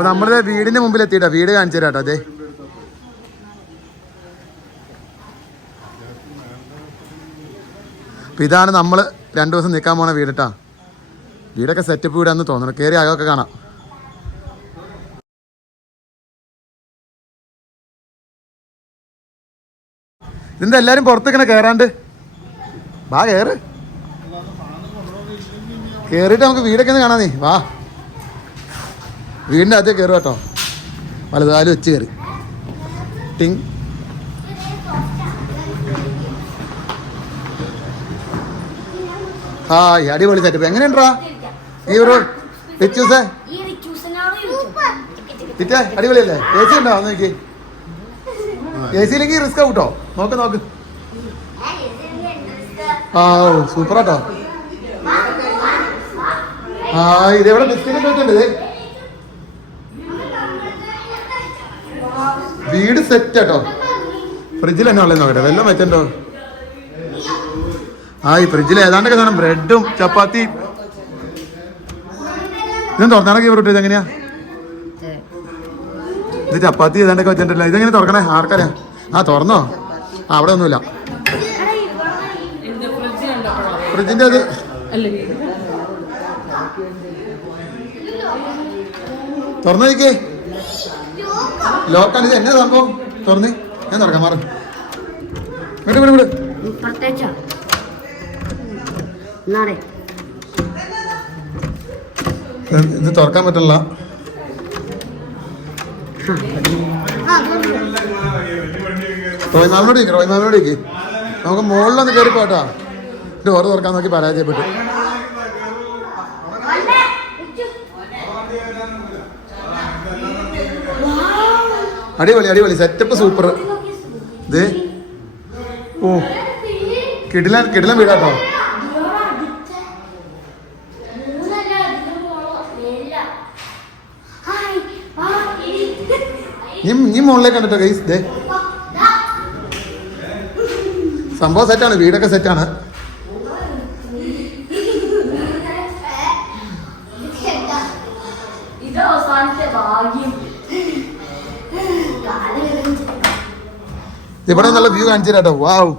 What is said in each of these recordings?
അപ്പൊ നമ്മള് വീടിന്റെ മുമ്പിൽ എത്തിയിട്ടാ, വീട് കാണിച്ചു തരാട്ടോ. അതെ, അപ്പൊ ഇതാണ് നമ്മള് 2 ദിവസം നിൽക്കാൻ പോണ വീടിട്ടാ. വീടൊക്കെ സെറ്റപ്പ് വീടാന്ന് തോന്നുന്നു. കയറി അകമൊക്കെ കാണാം. ഇതെന്താ എല്ലാരും പുറത്തേക്കണ കയറാണ്ട്? വാ കയറ്, കയറിയിട്ട് നമുക്ക് വീടൊക്കെ ഒന്ന് കാണാം. നീ വാ, വീടിൻ്റെ അകത്തേക്ക് കയറുക കേട്ടോ. വലതുകാലം വെച്ച് കയറി ടിങ്. ഹായ്, അടിപൊളി സെറ്റപ്പ്. എങ്ങനെയുണ്ടാ ഈ ഒരു റിച്ചൂസേ? അടിപൊളിയല്ലേ? എ സി ഉണ്ടോ? നോക്കി, എ സിയിലേക്ക് റിസ്ക് ഔട്ടോ. നോക്ക് നോക്ക്. ആ സൂപ്പറാട്ടോ. ആ ഇതെവിടെ ബിസ്ക്കറ്റ് വെച്ചിട്ടുണ്ട്. വീട് സെറ്റ് കേട്ടോ. ഫ്രിഡ്ജിൽ തന്നെ ഉള്ളത് നോക്കട്ടെ, വെള്ളം വെച്ചോ. ആ ഈ ഫ്രിഡ്ജിൽ ഏതാണ്ടൊക്കെ സാധനം, ബ്രെഡും ചപ്പാത്തിയും. ഇതും തുറന്നാണോ കീവർ ഇട്ടത്? എങ്ങനെയാ ഇത്? ചപ്പാത്തി ഏതാണ്ടൊക്കെ വെച്ചിട്ടില്ല. ഇതെങ്ങനെ തുറക്കണേ? ആർക്കറിയാം. ആ തുറന്നോ? ആ അവിടെ ഒന്നുമില്ല. ഫ്രിഡ്ജിന്റെ അത് തുറന്നു നോക്കിയേ. ലോക്കാണ്. ഇത് എന്നാ സംഭവം? തുറന്ന് ഞാൻ തുറക്കാം. മാറും. വിട് വിട് വിട്. ഇത് തുറക്കാൻ പറ്റില്ല. റോയ്മാമിനോടേക്ക് നമുക്ക് മുകളിലൊന്ന് കയറി പോട്ടാ. ഡോറ് തുറക്കാൻ നോക്കി പരാജയപ്പെട്ടു. അടിപൊളി അടിപൊളി സെറ്റപ്പ് സൂപ്പർ. ഇത് ഓ കിടിലൻ കിടിലൻ വീടാട്ടോ. നീ മുകളിലേക്ക് കണ്ടിട്ടോ ഗൈസ്. ദേ സംഭവം സെറ്റാണ്, വീടൊക്കെ സെറ്റാണ്. ഇവിടെ നല്ല വ്യൂ കാണിച്ചു തരാട്ടോ. വാവ്,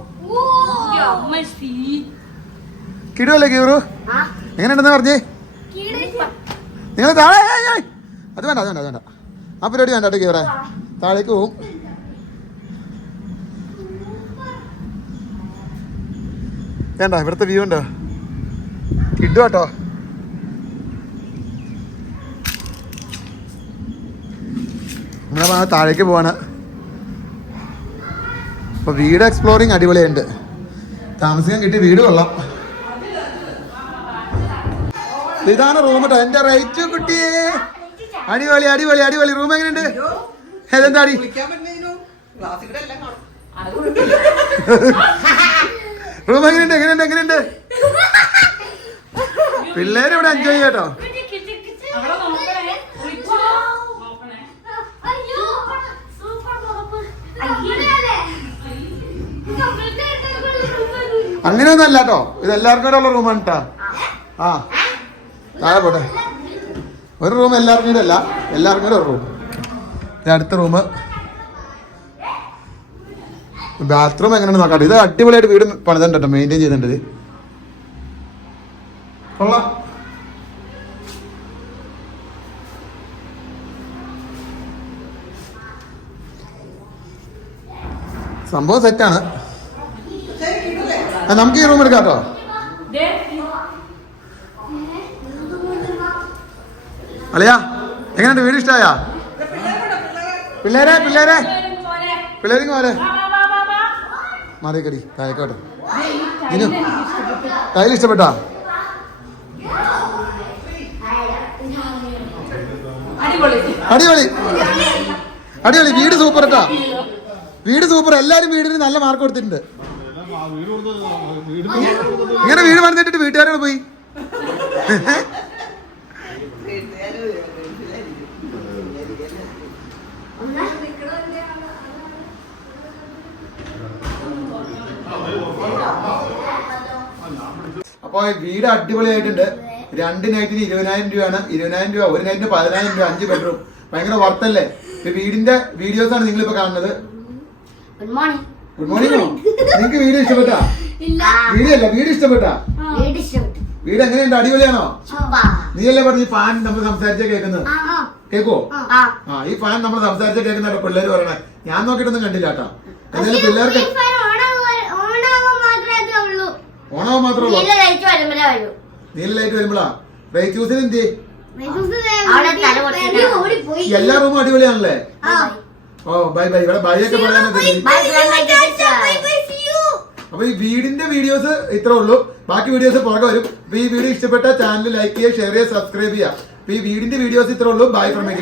കിടുവല്ലേ കീറു? എങ്ങനെയുണ്ടെന്ന് പറഞ്ഞേ നിങ്ങൾ? താഴെ അത് വേണ്ട, അത് വേണ്ട, അത് വേണ്ട. ആ പരിപാടി വേണ്ട കേട്ടോ. കീറ താഴേക്ക് പോവും. വേണ്ട, ഇവിടുത്തെ വ്യൂ ഉണ്ടോ? കിട്ടു കേട്ടോ. നമ്മളെ താഴേക്ക് പോവാണ്. അപ്പൊ വീട് എക്സ്പ്ലോറിങ് അടിപൊളിയുണ്ട്. താമസിക്കാൻ കിട്ടി, വീട് കൊള്ളാം. ഇതാണ് റൂം കേട്ടോ. എന്റെ റൈറ്റ് കുട്ടിയെ, അടിപൊളി അടിപൊളി അടിപൊളി. റൂം എങ്ങനെയുണ്ട്? ഏതെന്താടി റൂം എങ്ങനെയുണ്ട്? എങ്ങനെയുണ്ട്? എങ്ങനെയുണ്ട്? പിള്ളേര് ഇവിടെ എൻജോയ് ചെയ്യാട്ടോ. അങ്ങനെയൊന്നും അല്ല കേട്ടോ. ഇത് എല്ലാവർക്കും കൂടെ ഉള്ള റൂമാണ് കേട്ടോ. ആ താഴെ പോട്ടെ. ഒരു റൂം എല്ലാവർക്കും കൂടെ അല്ല, എല്ലാവർക്കും കൂടെ ഒരു റൂം. അടുത്ത റൂം ബാത്റൂം എങ്ങനെയാണ് നോക്കാട്ടെ. ഇത് അടിപൊളിയായിട്ട് വീട് പണിതുണ്ട് കേട്ടോ, മെയിൻറ്റെയിൻ ചെയ്തിട്ടുണ്ട്. കൊള്ളാം. സംഭവം സെറ്റാണ്. നമുക്ക് ഈ റൂം എടുക്കാം കേട്ടോ. അളിയാ എങ്ങനെയുണ്ട്? വീട് ഇഷ്ടമായ? പിള്ളേരെ പിള്ളേരെ പിള്ളേരിങ്ങ് പോരെ. മാറിക്കടി താഴേക്കോട്ടെ. ഇനി ടൈൽ ഇഷ്ടപ്പെട്ടാ? അടിപൊളി അടിപൊളി. വീട് സൂപ്പർ കേട്ടാ, വീട് സൂപ്പർ. എല്ലാരും വീടിന് നല്ല മാർക്ക് കൊടുത്തിട്ടുണ്ട്. ഇങ്ങനെ വീട് പണിതിട്ട് വീട്ടുകാരോട് പോയി. അപ്പൊ വീട് അടിപൊളിയായിട്ടുണ്ട്. 2 നൈറ്റിന് 20,000 രൂപയാണ്. 20,000 രൂപ, ഒരു നൈറ്റിന് 10,000 രൂപ. 5 ബെഡ്റൂം ഭയങ്കര വರ್ತല്ലേ? വീടിന്റെ വീഡിയോസ് ആണ് നിങ്ങളിപ്പോ കാണുന്നത്. Good morning. ഗുഡ് മോർണിംഗോ? നിങ്ങക്ക് വീഡിയോ ഇഷ്ടപ്പെട്ടാ? വീഡിയോ അല്ല, വീട് ഇഷ്ടപ്പെട്ടാ? വീട് എങ്ങനെയുണ്ട്? അടിപൊളിയാണോ? നീയല്ലേ പറഞ്ഞു ഈ ഫാൻ നമ്മൾ സംസാരിച്ച കേൾക്കുന്നത്? കേക്കോ? ഈ ഫാൻ നമ്മൾ സംസാരിച്ച കേൾക്കുന്ന പിള്ളേര് പറയണേ. ഞാൻ നോക്കിയിട്ടൊന്നും കണ്ടില്ല കേട്ടോ. എന്നാലും പിള്ളേർക്ക് ഓണാവാൻ മാത്രമേ ഉള്ളൂ. നീല ലൈറ്റ് വരുമ്പോഴാ റേറ്റ് യൂസിന് എന്ത്? എല്ലാ റൂമും അടിപൊളിയാണല്ലേ? ഓ ബൈ ബൈ. ഇവിടെ ബൈ ഒക്കെ പറയാനത്. അപ്പൊ ഈ വീടിന്റെ വീഡിയോസ് ഇത്രേ ഉള്ളൂ. ബാക്കി വീഡിയോസ് പുറകെ വരും. അപ്പൊ ഈ വീഡിയോ ഇഷ്ടപ്പെട്ട ചാനൽ ലൈക്ക് ചെയ്യുക, ഷെയർ ചെയ്യുക, സബ്സ്ക്രൈബ് ചെയ്യുക. അപ്പൊ ഈ വീടിന്റെ വീഡിയോസ് ഇത്രേ ഉള്ളൂ. Bye from my